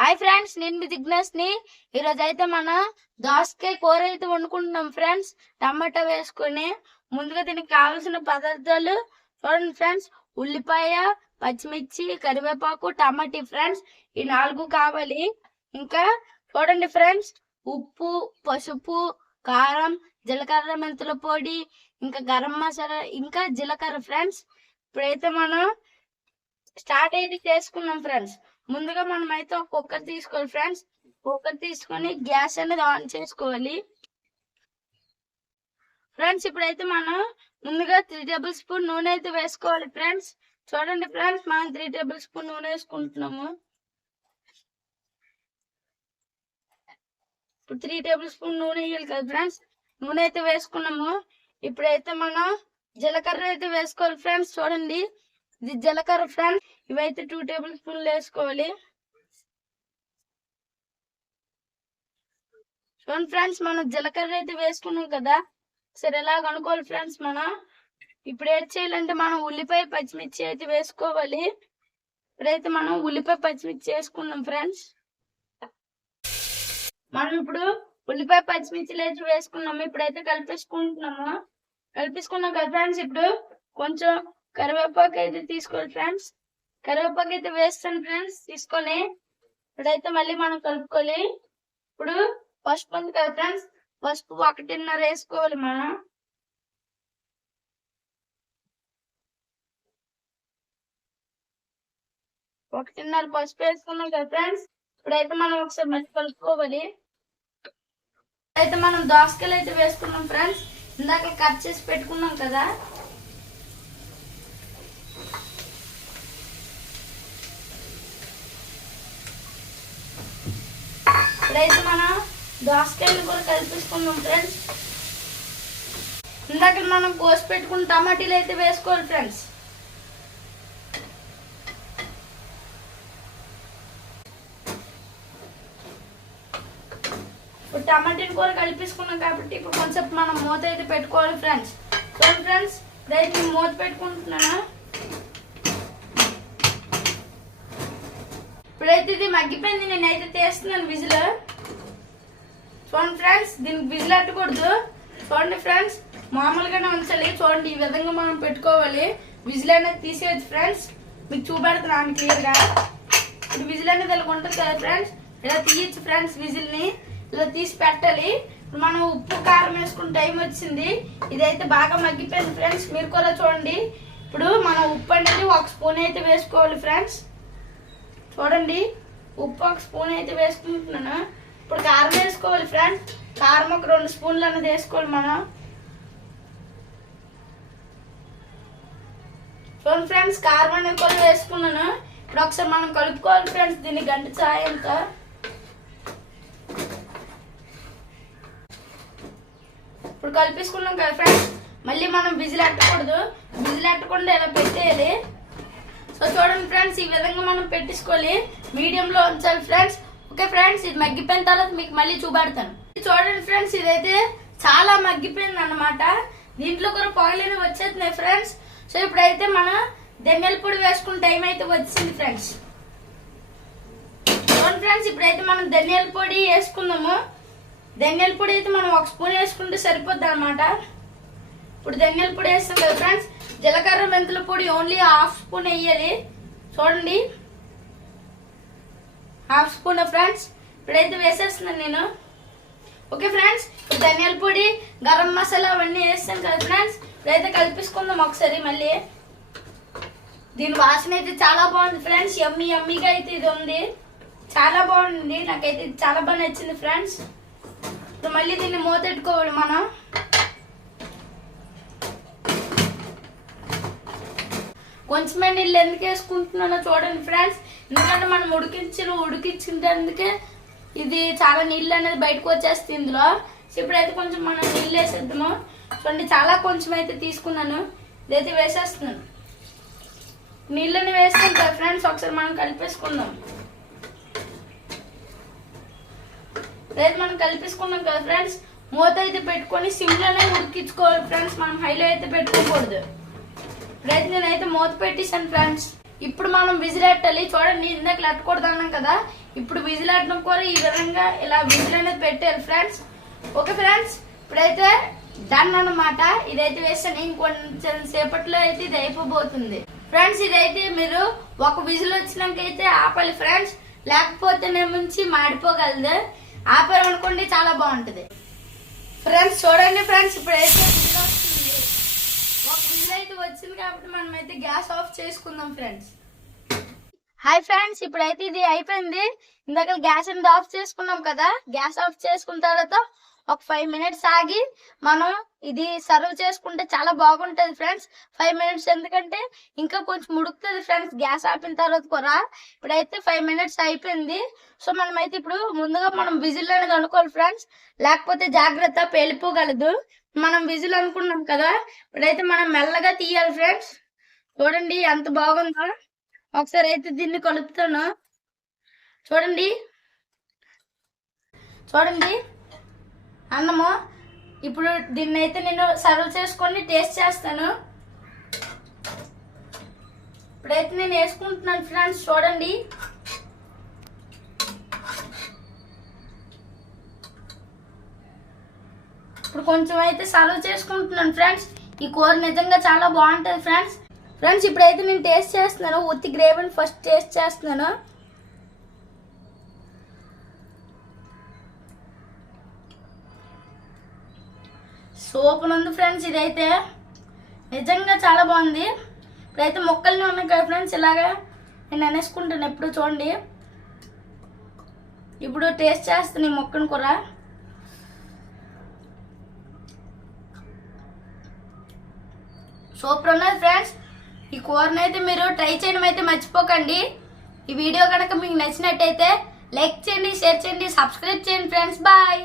Hi friends, నేను మీ జిగ్నేష్ ని. ఈరోజు అయితే మన దోసకాయ కూర అయితే వండుకుంటున్నాం ఫ్రెండ్స్. టమాటా వేసుకుని ముందుగా దీనికి కావాల్సిన పదార్థాలు చూడండి ఫ్రెండ్స్. ఉల్లిపాయ, పచ్చిమిర్చి, కరివేపాకు, టమాటీ ఫ్రెండ్స్. ఈ 4 కావాలి. ఇంకా చూడండి ఫ్రెండ్స్, ఉప్పు, పసుపు, కారం, జీలకర్ర మెంతుల పొడి, ఇంకా గరం మసాలా, ఇంకా జీలకర్ర ఫ్రెండ్స్. ఇప్పుడైతే మనం స్టార్ట్ అయితే చేసుకున్నాం ఫ్రెండ్స్. ముందుగా మనం అయితే ఒక కుక్కర్ తీసుకోవాలి ఫ్రెండ్స్. కుక్కర్ తీసుకొని గ్యాస్ అనేది ఆన్ చేసుకోవాలి ఫ్రెండ్స్. ఇప్పుడైతే మనం ముందుగా 3 టేబుల్ స్పూన్ నూనె అయితే వేసుకోవాలి ఫ్రెండ్స్. చూడండి ఫ్రెండ్స్, మనం 3 టేబుల్ స్పూన్ నూనె వేసుకుంటున్నాము. ఇప్పుడు 3 టేబుల్ స్పూన్ నూనె వేయాలి కదా ఫ్రెండ్స్. నూనె అయితే వేసుకున్నాము. ఇప్పుడైతే మనం జీలకర్ర అయితే వేసుకోవాలి ఫ్రెండ్స్. చూడండి, ఇది జీలకర్ర ఫ్రెండ్స్. ఇవైతే 2 టేబుల్ స్పూన్లు వేసుకోవాలి. చూడండి ఫ్రెండ్స్, మనం జీలకర్ర అయితే వేసుకున్నాం కదా, సరే ఎలా కనుక్కోవాలి ఫ్రెండ్స్. మనం ఇప్పుడు ఏం చేయాలంటే మనం ఉల్లిపాయ, పచ్చిమిర్చి అయితే వేసుకోవాలి. ఇప్పుడైతే మనం ఉల్లిపాయ, పచ్చిమిర్చి వేసుకున్నాం ఫ్రెండ్స్. మనం ఇప్పుడు ఉల్లిపాయ, పచ్చిమిర్చిలు అయితే వేసుకున్నాము. ఇప్పుడైతే కలిపేసుకుంటున్నాము. కలిపేసుకున్నాం కదా ఫ్రెండ్స్. ఇప్పుడు కొంచెం కరివేపాకు అయితే తీసుకోవాలి ఫ్రెండ్స్. కరివేపాకు అయితే వేస్తాను ఫ్రెండ్స్. తీసుకొని ఇప్పుడైతే మళ్ళీ మనం కలుపుకోవాలి. ఇప్పుడు పసుపు ఉంది కదా ఫ్రెండ్స్, పసుపు 1.5 వేసుకోవాలి. మనం 1.5 పసుపు వేసుకున్నాం కదా ఫ్రెండ్స్. ఇప్పుడైతే మనం ఒకసారి మళ్ళీ కలుపుకోవాలి. అయితే మనం దోసకాయలు అయితే వేసుకున్నాం ఫ్రెండ్స్. ఇందాక కట్ చేసి పెట్టుకున్నాం కదా. ఇప్పుడైతే మనం దోసకాయలు కూడా కలిపేసుకున్నాం ఫ్రెండ్స్. ఇందాక మనం కోసి పెట్టుకున్న టమాటీలు అయితే వేసుకోవాలి ఫ్రెండ్స్. ఇప్పుడు టమాటీలు కూడా కలిపేసుకున్నాం కాబట్టి ఇప్పుడు కొంచెం మనం మూత అయితే పెట్టుకోవాలి ఫ్రెండ్స్. చూడండి ఫ్రెండ్స్, ఇప్పుడైతే మూత పెట్టుకుంటున్నాను. ఇప్పుడైతే ఇది మగ్గిపోయింది. నేనైతే తీస్తున్నాను విజిల్. చూడండి ఫ్రెండ్స్, దీనికి విజిల్ అట్టకూడదు. చూడండి ఫ్రెండ్స్, మామూలుగానే ఉంచాలి. చూడండి, ఈ విధంగా మనం పెట్టుకోవాలి. విజిల్ అనేది తీసేయచ్చు ఫ్రెండ్స్. మీకు చూపెడుతున్నాను క్లియర్గా. ఇప్పుడు విజిల్ అనేది ఇలా ఉంటుంది కదా ఫ్రెండ్స్, ఇలా తీయచ్చు ఫ్రెండ్స్. విజిల్ని ఇలా తీసి పెట్టాలి. ఇప్పుడు మనం ఉప్పు, కారం వేసుకున్న టైం వచ్చింది. ఇదైతే బాగా మగ్గిపోయింది ఫ్రెండ్స్. మీరు కూడా చూడండి. ఇప్పుడు మనం ఉప్పు అనేది 1 స్పూన్ అయితే వేసుకోవాలి ఫ్రెండ్స్. చూడండి, ఉప్పు 1 స్పూన్ అయితే వేసుకుంటున్నాను. ఇప్పుడు కారం వేసుకోవాలి ఫ్రెండ్స్. కారం ఒక 2 స్పూన్లు అనేది వేసుకోవాలి మనం. చూడండి ఫ్రెండ్స్, కారం అనేది కూడా వేసుకున్నాను. ఇప్పుడు ఒకసారి మనం కలుపుకోవాలి ఫ్రెండ్స్ దీన్ని గంట సాయంతో. ఇప్పుడు కలిపేసుకున్నాం కదా ఫ్రెండ్స్. మళ్ళీ మనం విజిల్ అట్టకూడదు. విజిల్ అట్టకుండా ఇలా పెట్టేయాలి. సో చూడండి ఫ్రెండ్స్, ఈ విధంగా మనం పెట్టేసుకోవాలి. మీడియంలో ఉంచాలి ఫ్రెండ్స్. ఓకే ఫ్రెండ్స్, ఇది మగ్గిపోయిన తర్వాత మీకు మళ్ళీ చూపెడతాను. చూడండి ఫ్రెండ్స్, ఇదైతే చాలా మగ్గిపోయింది అన్నమాట. దీంట్లో కూడా పొగలేని వచ్చేస్తున్నాయి ఫ్రెండ్స్. సో ఇప్పుడైతే మనం ధనియాల పొడి వేసుకున్న టైం అయితే వచ్చింది ఫ్రెండ్స్. చూడండి ఫ్రెండ్స్, ఇప్పుడైతే మనం ధనియాల పొడి వేసుకుందాము. ధనియాల పొడి అయితే మనం 1 స్పూన్ వేసుకుంటే సరిపోద్ది అనమాట. ఇప్పుడు ధనియాల పొడి వేస్తాం కదా ఫ్రెండ్స్. జీలకర్ర, మెంతుల పొడి ఓన్లీ 1/2 స్పూన్ వేయాలి. చూడండి, 1/2 స్పూన్ ఫ్రెండ్స్. ఇప్పుడైతే వేసేస్తున్నాను నేను. ఓకే ఫ్రెండ్స్, ఇప్పుడు ధనియాల పొడి, గరం మసాలా అవన్నీ వేస్తాను కదా ఫ్రెండ్స్. ఇప్పుడైతే కలిపేసుకుందాం ఒకసారి మళ్ళీ. దీని వాసన అయితే చాలా బాగుంది ఫ్రెండ్స్. యమ్మీగా అయితే ఇది ఉంది. చాలా బాగుంది. నాకైతే చాలా బాగా నచ్చింది ఫ్రెండ్స్. ఇప్పుడు మళ్ళీ దీన్ని మూత పెట్టుకోవాలి మనం. కొంచెమే నీళ్ళు ఎందుకు వేసుకుంటున్నానో చూడండి ఫ్రెండ్స్. ఎందుకంటే మనం ఉడికించేందుకే ఇది చాలా నీళ్ళు అనేది బయటకు వచ్చేస్తుంది ఇందులో. ఇప్పుడైతే కొంచెం మనం నీళ్ళు వేసేద్దాము. చూడండి, చాలా కొంచెం అయితే తీసుకున్నాను. ఇదైతే వేసేస్తున్నాను. నీళ్ళని వేస్తాం కదా ఫ్రెండ్స్. ఒకసారి మనం కలిపేసుకుందాం. ఇదైతే మనం కలిపేసుకున్నాం కదా ఫ్రెండ్స్. మూత అయితే పెట్టుకొని సిమ్లోనే ఉడికించుకోవాలి ఫ్రెండ్స్. మనం హైలో అయితే పెట్టుకోకూడదు. ఇప్పుడైతే నేనైతే మూత పెట్టేసాను ఫ్రెండ్స్. ఇప్పుడు మనం విజిల్ పెట్టాలి. చూడండి, ఇందాక లట్టకూడదు అన్నాం కదా. ఇప్పుడు విజిల్ ఆడడం కూర ఈ విధంగా ఇలా విజిల్ అనేది పెట్టారు ఫ్రెండ్స్. ఓకే ఫ్రెండ్స్, ఇప్పుడైతే డన్ అన్నమాట. ఇదైతే వేస్తాను, ఇంకొంచెం సేపట్లో అయితే ఇది అయిపోబోతుంది ఫ్రెండ్స్. ఇదైతే మీరు ఒక విజిల్ వచ్చినాక అయితే ఆపాలి ఫ్రెండ్స్, లేకపోతే నుంచి మాడిపోగలదు. ఆపారనుకోండి చాలా బాగుంటది ఫ్రెండ్స్. చూడండి ఫ్రెండ్స్, ఇప్పుడైతే విజిల్ వస్తుంది. ఒక విజిల్ అయితే వచ్చింది కాబట్టి మనం అయితే గ్యాస్ ఆఫ్ చేసుకుందాం ఫ్రెండ్స్. హాయ్ ఫ్రెండ్స్, ఇప్పుడైతే ఇది అయిపోయింది. ఇందాక గ్యాస్ అనేది ఆఫ్ చేసుకున్నాం కదా, గ్యాస్ ఆఫ్ చేసుకున్న తర్వాత ఒక 5 minutes ఆగి మనం ఇది సర్వ్ చేసుకుంటే చాలా బాగుంటది ఫ్రెండ్స్. 5 minutes, ఎందుకంటే ఇంకా కొంచెం ఉడుకుతుంది ఫ్రెండ్స్ గ్యాస్ ఆపిన తర్వాత కూర. ఇప్పుడైతే 5 minutes అయిపోయింది. సో మనమైతే ఇప్పుడు ముందుగా మనం విజిల్ అనేది అనుకోవాలి ఫ్రెండ్స్, లేకపోతే జాగ్రత్త పేలిపోగలదు. మనం విజిల్ అనుకున్నాం కదా, ఇప్పుడైతే మనం మెల్లగా తీయాలి ఫ్రెండ్స్. చూడండి ఎంత బాగుందో. ఒకసారి అయితే దీన్ని కలుపుతాను. చూడండి చూడండి అన్నము. ఇప్పుడు దీన్ని అయితే నేను సర్వ్ చేసుకొని టేస్ట్ చేస్తాను. ఇప్పుడైతే నేను వేసుకుంటున్నాను ఫ్రెండ్స్. చూడండి ఇప్పుడు కొంచెం అయితే సర్వ్ చేసుకుంటున్నాను ఫ్రెండ్స్. ఈ కూర నిజంగా చాలా బాగుంటుంది ఫ్రెండ్స్. ఇప్పుడైతే నేను టేస్ట్ చేస్తున్నాను. ఉత్తి గ్రేవీని ఫస్ట్ టేస్ట్ చేస్తున్నాను. సూపర్ ఉంది ఫ్రెండ్స్. ఇదైతే నిజంగా చాలా బాగుంది. ఇప్పుడైతే ముక్కల్ని ఉన్నాయి కదా ఫ్రెండ్స్, ఇలాగా నేను అనేసుకుంటాను ఎప్పుడు. చూడండి ఇప్పుడు టేస్ట్ చేస్తాను ఈ ముక్కను కూర. సూపర్ ఉన్నది ఫ్రెండ్స్. ఈ కూరని అయితే మీరు ట్రై చేయడం అయితే మర్చిపోకండి. ఈ వీడియో కనుక మీకు నచ్చినట్టయితే లైక్ చేయండి, షేర్ చేయండి, సబ్స్క్రైబ్ చేయండి ఫ్రెండ్స్. బాయ్.